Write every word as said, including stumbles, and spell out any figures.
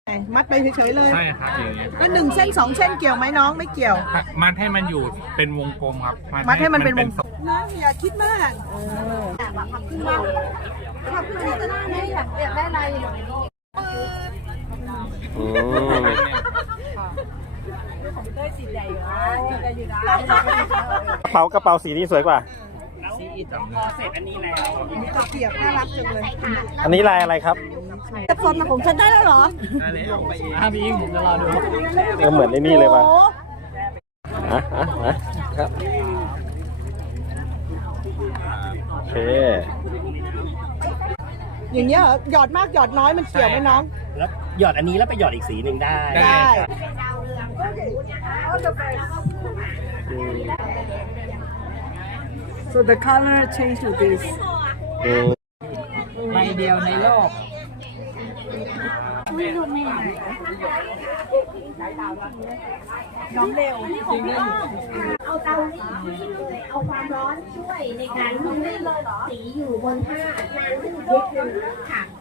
มัดไปเฉยๆเลยใช่ครับอย่างเงี้ยแล้วหนึ่งเส้นสองเส้นเกี่ยวไหมน้องไม่เกี่ยวมัดให้มันอยู่เป็นวงกลมครับมัดให้มันเป็นวงน้องอย่าคิดมากเออขับขึ้นจะได้ไหมอยากอยากได้อะไรอืม กระเป๋ากระเป๋าสีนี้สวยกว่าตะเกียบน่ารักจังเลยอันนี้ลายอะไรครับจะคนมาผมฉันได้แล้วเหรอถ้ามีอีกผมจะรอดูก็เหมือนในนี่เลยว่ะอ่ะอ่ะอ่ะครับ โอเคอย่างเงี้ยเหรอหยอดมากหยอดน้อยมันเกี่ยวไหมน้องแล้วหยอดอันนี้แล้วไปหยอดอีกสีหนึ่งได้ได้ so the color change to this อืมใบเดียวในโลกน้องเร็วเอาเตานี้เอาความร้อนช่วยในการทำให้สีอยู่บนผ้านานขึ้นนิดนึงค่ะ